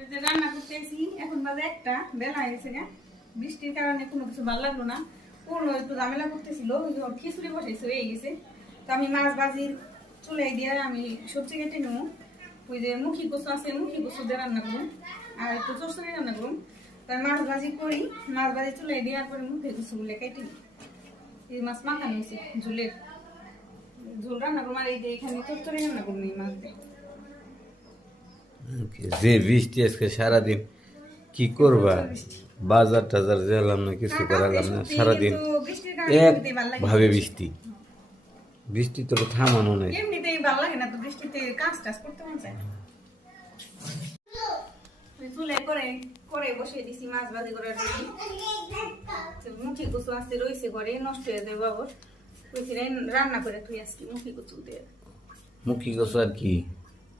রান্না করতেছি এখন বাজে একটা বেলা হয়ে গেছে গা। বৃষ্টির কারণে কোনো কিছু ভালো লাগলো না। কোনো একটু ঝামেলা করতেছিল, খিচুড়ি বসাইছে হয়ে গেছে। তো আমি মাছ ভাজির চুলাই দিয়ে আমি সবজি কেটে নেবো। ওই যে মুখী কচু আছে, মুখী কচু দিয়ে রান্না করুন আর একটু চরচড়ি রান্না করুন। তাই মাছ ভাজি করি, মাছ ভাজি চুলাই দেওয়ার পরে মুখী কচুগুলো কেটে নিই। এই মাছ মাখানো হয়েছে ঝোলের, ঝোল রান্না করুন। আর এই যে এখানে চরচড়ি রান্না করুন এই মাছ দিয়ে। যে বৃষ্টি আজকে সারাদিন কি করবা, বাজার টাজার গেলাম না, কিছু করালাম না, সারাদিন এক ভাবে বৃষ্টি বৃষ্টি তো থামানো নাই। এমনিতেই ভালো লাগে না তো বৃষ্টিতে কাজ টাজ করতে মন চায় না। চুলাই করে করে বসিয়ে দিছি মাছ ভাজি করার জন্য। মুখী কচু আসতে রয়েছে ঘরে, নষ্ট হয়ে যাবে বাবর, রান্না করে তুই আজকে মুখী কচু দিয়ে। মুখী কচু আর কি?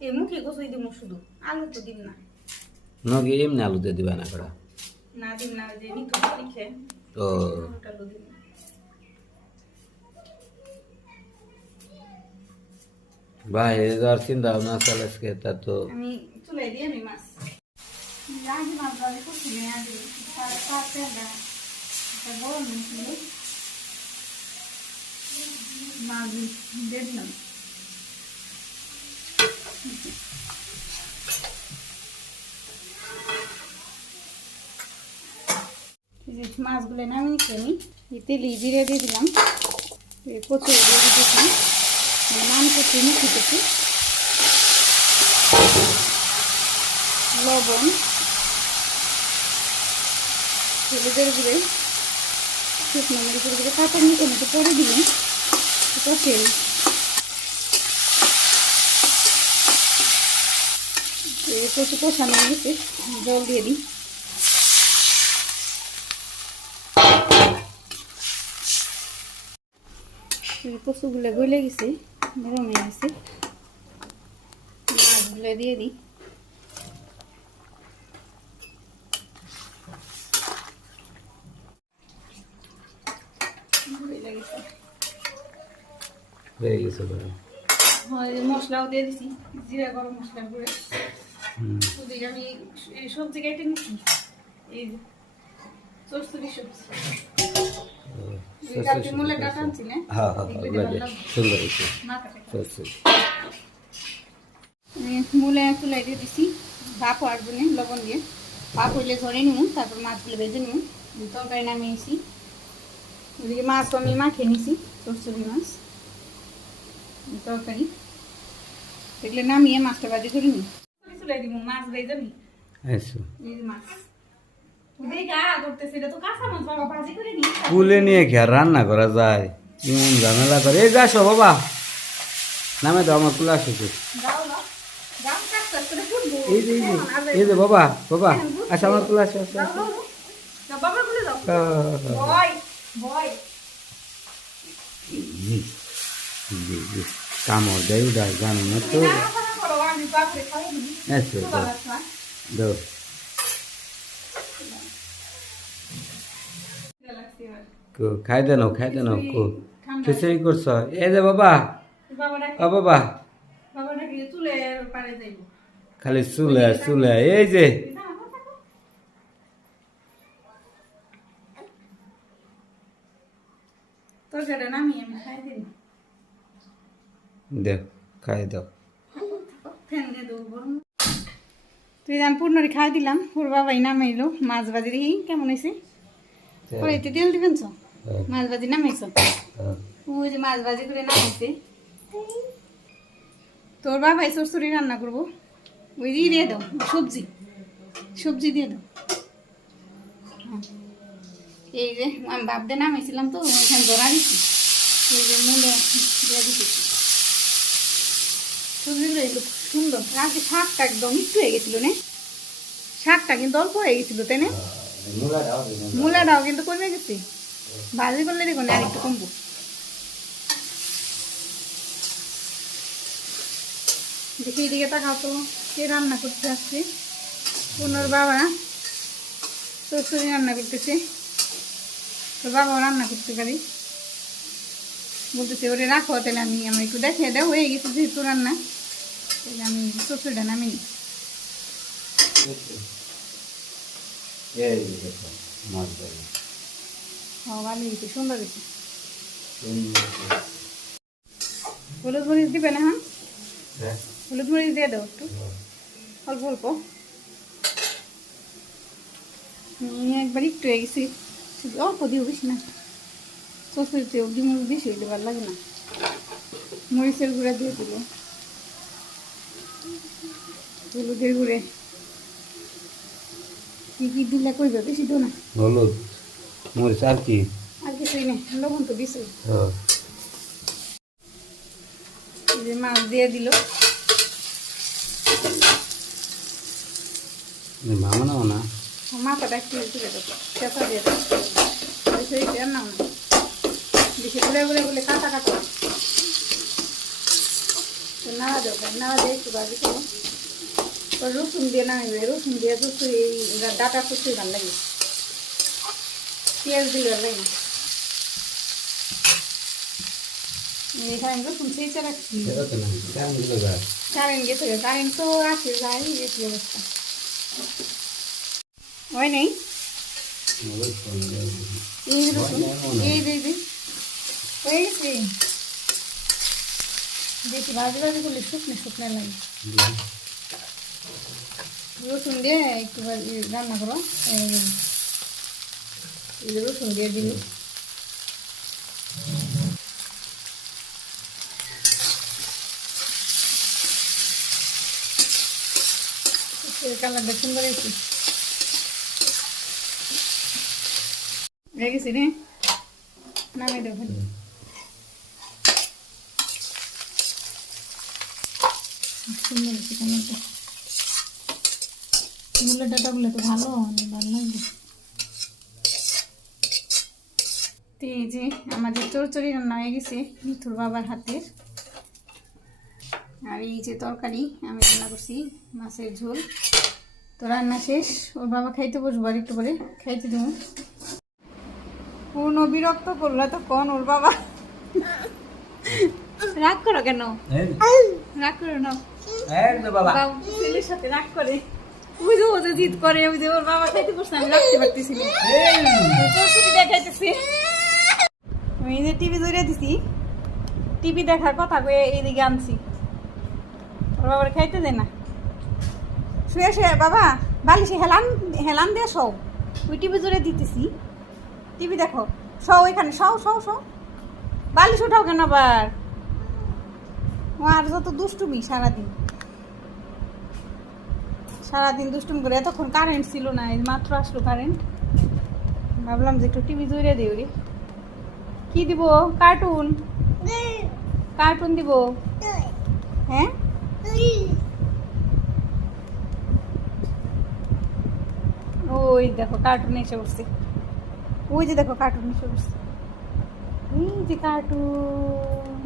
এই মুখী কচুই দিব শুধু, আলু তো দিন না। নগে এমনি আলু দিয়ে দিবা না করা? না দিন না, যে নিতো লিখে ও আলু দিন। বাইরে যাওয়ার চিন্তা ভাবনা চলে আজকে, তা তো আমি চুলাই দিয়ে আমি মাছ আগে মাছ ভাজি করছি না, আগে গরম ছিল মাছ দিয়ে দিলাম। মাছগুলো নামিয়ে নিচ্ছি আমি, তেলে জিরে দিয়ে দিলাম, কচু দিয়ে দিতেছি, মান কচু মুখি কচু, লবণ, হলুদের গুঁড়ে, শুকনো মরিচের গুঁড়ে, কাঁচা মতো মতো পরে দিলাম, কষে কচু কষানো গেছে, জল দিয়ে দিই। কচুগুলো গলে গেছে, নরম হয়ে গেছে, মাছগুলো দিয়ে দিই। মশলাও দিয়ে দিছি, জিরা গরম মশলা করে আমি সবজি কেটে নিচ্ছি। এই চরচড়ি সবজি মূলের ডাটা আনছি না, মূলে চুলাই দিয়ে দিছি ভাপ হওয়ার জন্য, লবণ দিয়ে ভাপ হইলে ধরে নিব, তারপর মাছগুলো ভেজে নিব। তরকারি নামিয়েছি, ওদিকে মাছ আমি মাখিয়ে নিছি, চরচড়ি মাছ তরকারি দেখলে নামিয়ে মাছটা ভাজি করে নিই, চুলাই দিব মাছ ভেজে নিই। মাছ কুলে নিয়ে খেয়ে রান্না করা যায়, এমন ঝামেলা করে। এই যাসো বাবা, নামে তো আমার কুলে আসছে। এই যে বাবা বাবা, আচ্ছা আমার কুলে আসে, কামড় দেয় উদায় জানো না তো। দাও খাই দেন কো খিচুড়ি করছ? এই যে বাবা, ও বাবা, খালি চুলে চুলে। এই যে দেখ খাই দাও। তুই আমি পূর্ণরি খাই দিলাম, ওর বাবাই নামাইলো মাছ ভাজি। দেখি কেমন হয়েছে, এতে তেল দিবেন তো, মাছ ভাজি নামাইছ, ওই যে মাছ ভাজি করে নামাইছে। তোর বাবাই চরচড়ি রান্না করবো, ওই দিয়ে দাও সবজি, সবজি দিয়ে দাও। এই যে আমি ভাব দিয়ে নামাইছিলাম তো, ওইখানে ধরা দিচ্ছি, এই যে মূলে দিয়ে দিতেছি। সবজিগুলো এগুলো খুব সুন্দর। আজকে শাকটা একদম একটু হয়ে গেছিল না, শাকটা কিন্তু অল্প হয়ে গেছিল তাই না? মূলাটাও কিন্তু কমে গেছে, ভাজি করলে দেখুন আর একটু কমবো। দেখি এদিকে তাকাও তো, কে রান্না করতে আসছে? পুনর বাবা চরচড়ি রান্না করতেছে, তোর বাবাও রান্না করতে পারি বলতেছে, ওরে রাখো তাহলে আমি একটু দেখিয়ে দেবো, হয়ে গেছে যেহেতু রান্না, তাহলে আমি চরচড়িটা নামিয়ে নিই। এই দেখো মাছ ভাজি ভালো হয়েছে, সুন্দর হয়েছে। হলুদ মরিচ দিবে না? হ্যাঁ, হলুদ মরিচ দিয়ে দাও একটু, অল্প অল্প। একবার একটু হয়ে গেছি, অল্প দিও, বেশি না। চচড়িতে ডিমুর বেশি হইলে ভালো লাগে না। মরিচের গুঁড়া দিয়ে দিল, হলুদের গুঁড়ে কি কি দিলে কইবে, বেশি দিও না। হলুদ মরিচ আর কি? আর কিছুই নেই, লবণ তো দিছে। এই যে মাছ দিয়ে দিল, মামানো না মাথাটা একটু তুলে দেবো, চেঁচা দিয়ে দেবো, বেশি নাও না, বেশি ঘুরে ঘুরে বলে কাটা কাটা নাড়া দেবো, নাড়া দিয়ে একটু বাজি করবো। রসুন দিয়ে নামিবে, রসুন দিয়ে দুটো এই ডাটা কুচি ভালো লাগে, পেঁয়াজ দিলে ভালো লাগে। এখানে রসুন চেঁচা রাখছি, কারেন্ট গেছে, কারেন্ট তো আসে যাই, গেছি অবস্থা হয় নাই। এই রসুন এই হয়ে গেছে, বেশি ভাজি ভাজি করলে শুকনো শুকনো লাগে। রসুন দিয়ে একটু রান্না করো, এই যে রসুন দিয়ে দিল, কালারটা সুন্দর হয়েছে। হয়ে গেছি রে, নামিয়ে দেবো। সুন্দর হয়েছে কালারটা, মূলের ডাটাগুলো তো ভালো, অনেক ভালো লাগবে। তো এই যে আমাদের চড়চড়ি রান্না হয়ে গেছে মিঠুর বাবার হাতের। আর এই যে তরকারি আমি রান্না করছি, মাছের ঝোল। তো রান্না শেষ, ওর বাবা খাইতে বসবো, আর একটু করে খাইতে দেবো। পূর্ণ বিরক্ত করলো তখন ওর বাবা। রাগ করো কেন? রাগ করো না, ছেলের সাথে রাগ করে, ওই যে ও যে জিদ করে, ওই যে ওর বাবা খাইতে বসছে, আমি রাখতে পারতেছি না, দেখাইতেছি। আমি এই যে টিভি ধরে দিছি, টিভি দেখার কথা কয়ে এইদিকে আনছি, ওর বাবার খাইতে দেয় না। শুয়ে শুয়ে বাবা বালিশে হেলান হেলান দিয়ে সব, ওই টিভি জোরে দিতেছি, টিভি দেখো, সব ওইখানে সব সব সব, বালিশ উঠাও কেন আবার? ও আর যত দুষ্টুমি সারাদিন সারাদিন দুষ্টুমি করে। এতক্ষণ কারেন্ট ছিল না, এই মাত্র আসলো কারেন্ট, ভাবলাম যে একটু টিভি জোরে দিও রে। কি দিব? কার্টুন, কার্টুন দিব। হ্যাঁ, ওই দেখো কার্টুন এসে উঠছে, ওই যে দেখো কার্টুন এসে উঠছে, এই যে কার্টুন।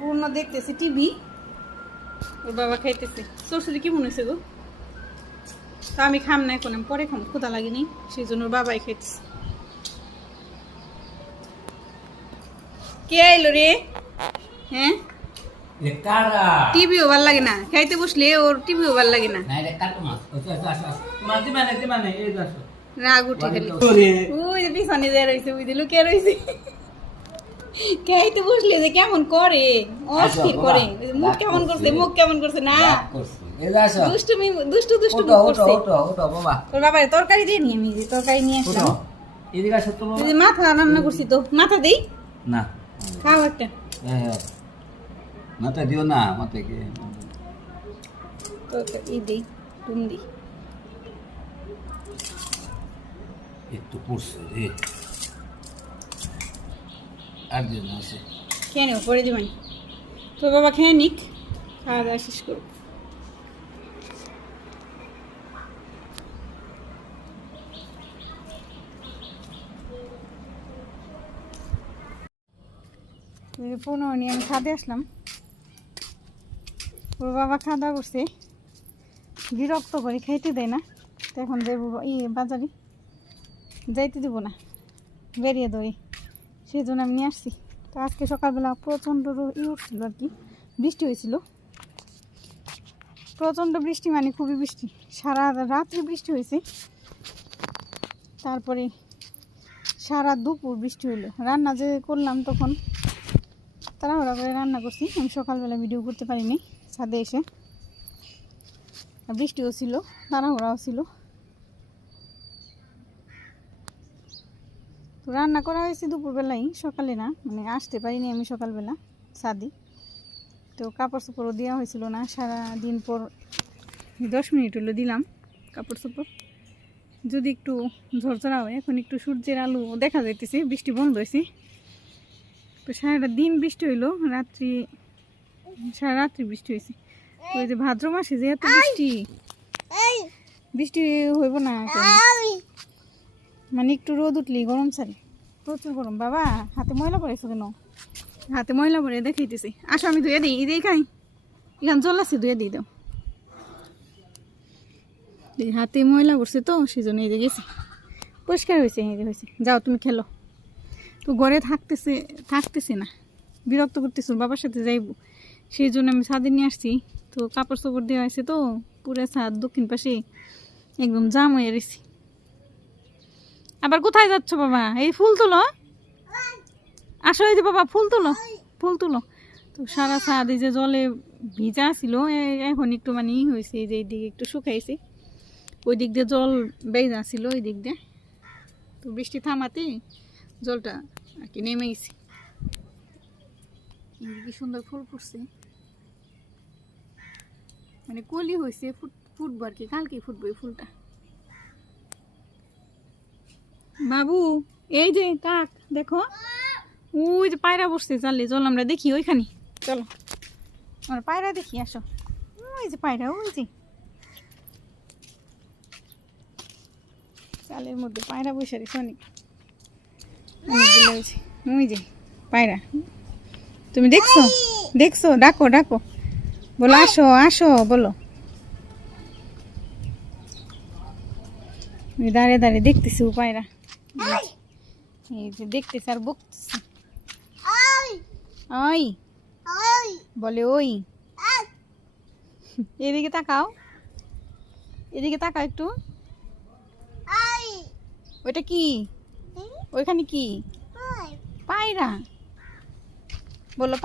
পূর্ণ দেখতেছে টিভি, ওর বাবা খাইতেছে। শ্বশুরি কি মনে হয়েছে গো? তো আমি খাম না এখন, আমি পরে খাম, ক্ষুধা লাগেনি, সেই জন্য ওর বাবাই খাইতেছে। কে আইলো রে? হ্যাঁ, টিভিও ভাল লাগে না, খাইতে বসলে ওর টিভিও ভাল লাগে না, রাগ উঠে গেল। ওই যে পিছনে যে রয়েছে, ওই যে লুকিয়ে রয়েছে, খাইতে বসলে যে কেমন করে, অস্থির করে, মুখ কেমন করছে, মুখ কেমন করছে না, দুষ্টুমি দুষ্টু দুষ্টু করছে। ওর বাবা তরকারি দিয়ে নিয়ে, আমি যে তরকারি নিয়ে আসলাম, মাথা রান্না করছি, তো মাথা দেই না, খাও একটা। মাথা দিও না, মাথা কে তরকারি দেই, টুম দিই একটু পড়ছে রে, আর দিও না, আছে খেয়ে নেব, পরে দিবেন। তো বাবা খেয়ে নিক, খাওয়া দাওয়া শেষ করব। পনেরো নিয়ে আমি খাতে আসলাম, ওর বাবা খাওয়া দাওয়া করছে, বিরক্ত করে খাইতে দেয় না। তো এখন যাইব বাজারে, যাইতে দিব না, বেরিয়ে দই, সেই জন্য আমি নিয়ে আসছি। তো আজকে সকালবেলা প্রচণ্ড উঠছিল আর কি, বৃষ্টি হয়েছিল, প্রচণ্ড বৃষ্টি, মানে খুবই বৃষ্টি, সারা রাত্রি বৃষ্টি হয়েছে, তারপরে সারা দুপুর বৃষ্টি হইলো। রান্না যে করলাম তখন তাড়াহুড়া করে রান্না করছি, আমি সকালবেলা ভিডিও করতে পারিনি ছাদে এসে, আর বৃষ্টিও ছিল, তাড়াহুড়াও ছিল। তো রান্না করা হয়েছে দুপুরবেলাই, সকালে না, মানে আসতে পারিনি আমি সকালবেলা ছাদে। তো কাপড় চোপড়ও দেওয়া হয়েছিল না, সারা দিন পর 10 মিনিট হলো দিলাম কাপড় চোপড়, যদি একটু ঝরঝরা হয়। এখন একটু সূর্যের আলো দেখা যাইতেছে, বৃষ্টি বন্ধ হয়েছে। তো সারাটা দিন বৃষ্টি হইলো, সারা রাত্রি বৃষ্টি হয়েছে। তো ওই যে ভাদ্র মাসে যে এত বৃষ্টি হইব না এখন, মানে একটু রোদ উঠলেই গরম ছাড়ে, প্রচুর গরম। বাবা হাতে ময়লা পড়েছে কেন? হাতে ময়লা পড়ে দেখাইতেছি, আসো আমি ধুয়ে দিই, এই খাই এখান জল আছে, ধুয়ে দিই দাও। হাতে ময়লা পড়ছে তো সেই জন্য এই যে গেছি, পরিষ্কার হয়েছে, এই যে হয়েছে। যাও তুমি খেলো। তো ঘরে থাকতেছে না, বিরক্ত করতেছিল, বাবার সাথে যাইব, সেই জন্য আমি ছাদে নিয়ে আসছি। তো কাপড় চোপড় দেওয়া হয়েছে, তো পুরো ছাদ দক্ষিণ পাশে একদম জাম হয়ে গেছি। আবার কোথায় যাচ্ছ বাবা? এই ফুল তুলো, আসো, এই যে বাবা ফুল তুলো। তো সারা ছাদ এই যে জলে ভিজা ছিল, এখন একটু মানে হয়েছে, এই যে এইদিকে একটু শুকাইছে, ওই দিক দিয়ে জল বেজা ছিল ওই দিক দিয়ে। তো বৃষ্টি থামাতে জলটা আর কি নেমে গেছে। কি সুন্দর ফুল ফুটছে, মানে কলি হয়েছে, ফুটবো আর কি, কালকে ফুটবো এই ফুলটা। বাবু এই যে কাক দেখো, ওই যে পায়রা বসছে চালে, চল আমরা দেখি ওইখানে, চলো আমরা পায়রা দেখি, আসো। ওই যে পায়রা, ওই যে চালের মধ্যে পায়রা বসে রেছে অনেক, ওই যে পায়রা, তুমি দেখছো? ডাকো বলো, আসো বলো। দাঁড়িয়ে দেখতেছি ও পায়রা, এই যে দেখতেছি আর বকতেছি, ওই বলে ওই। এদিকে তাকাও একটু, ওইটা কি? ওইখানে কি? পায়রা বলো,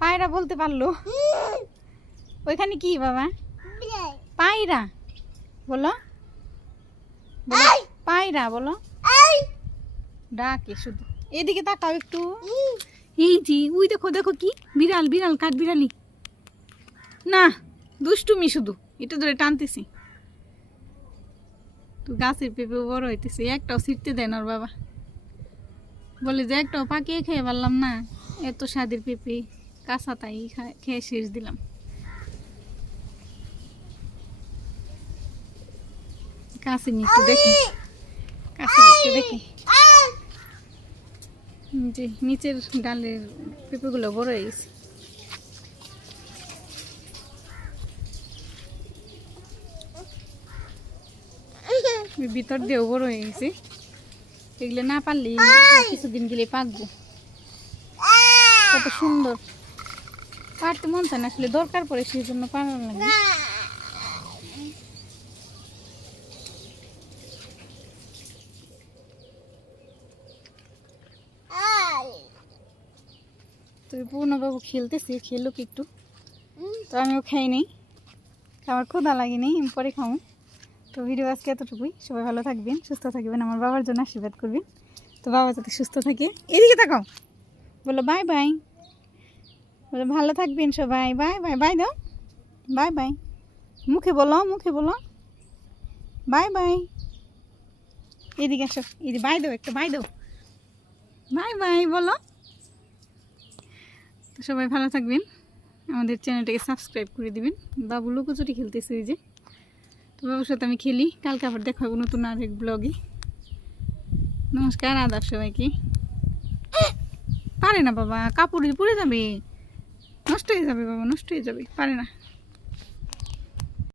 পায়রা বলতে পারলো। ওইখানে কি বাবা? পায়রা বলো, পায়রা বলো, ডাকে শুধু। এদিকে তাকাও একটু, এই যে ওই দেখো কি বিড়াল কাঠ বিড়ালি না, দুষ্টুমি শুধু, এটা ধরে টানতেছি। তো গাছের পেঁপে বড় হইতেছে, একটাও ছিটতে দেয় না ওর বাবা, বলে যে একটাও পাকিয়ে খেয়ে পারলাম না, এত স্বাদের পেঁপে কাঁচা, তাই খেয়ে শেষ দিলাম। কাছে নিয়ে একটু দেখি, যে নিচের ডালের পেঁপেগুলো বড় হয়ে গেছে। ভিতর দিয়েও বড় হয়ে গেছে, এগুলো না পারলে কিছুদিন গেলে পাকবো। কত সুন্দর, পারতে মন চায় না আসলে, দরকার পড়ে সেই জন্য পারার লাগে। তো পূর্ণবাবু খেলতেছে, খেলুক একটু, তো আমিও খাই নেই, আমার ক্ষুধা লাগেনি, আমি পরে খাবো। তো ভিডিও আজকে এতটুকুই, সবাই ভালো থাকবেন, সুস্থ থাকবেন, আমার বাবার জন্য আশীর্বাদ করবেন। তো বাবা যাতে সুস্থ থাকে, এদিকে তাকাও, বলো বাই বাই, বলো ভালো থাকবেন সবাই, বাই দাও, বাই মুখে বলো বাই। এদিকে আসো, এদিকে বাই দাও, একটা বাই দাও, বাই বলো। তো সবাই ভালো থাকবেন, আমাদের চ্যানেলটাকে সাবস্ক্রাইব করে দিবেন। বাবু লুকোচুরি খেলতেছে ওই যে, তো বাবুর সাথে আমি খেলি, কালকে আবার দেখা হবে নতুন আরেক ব্লগে। নমস্কার, আদাব সবাইকে। পারে না বাবা, কাপড় পুড়ে যাবে, নষ্ট হয়ে যাবে বাবা, নষ্ট হয়ে যাবে, পারে না।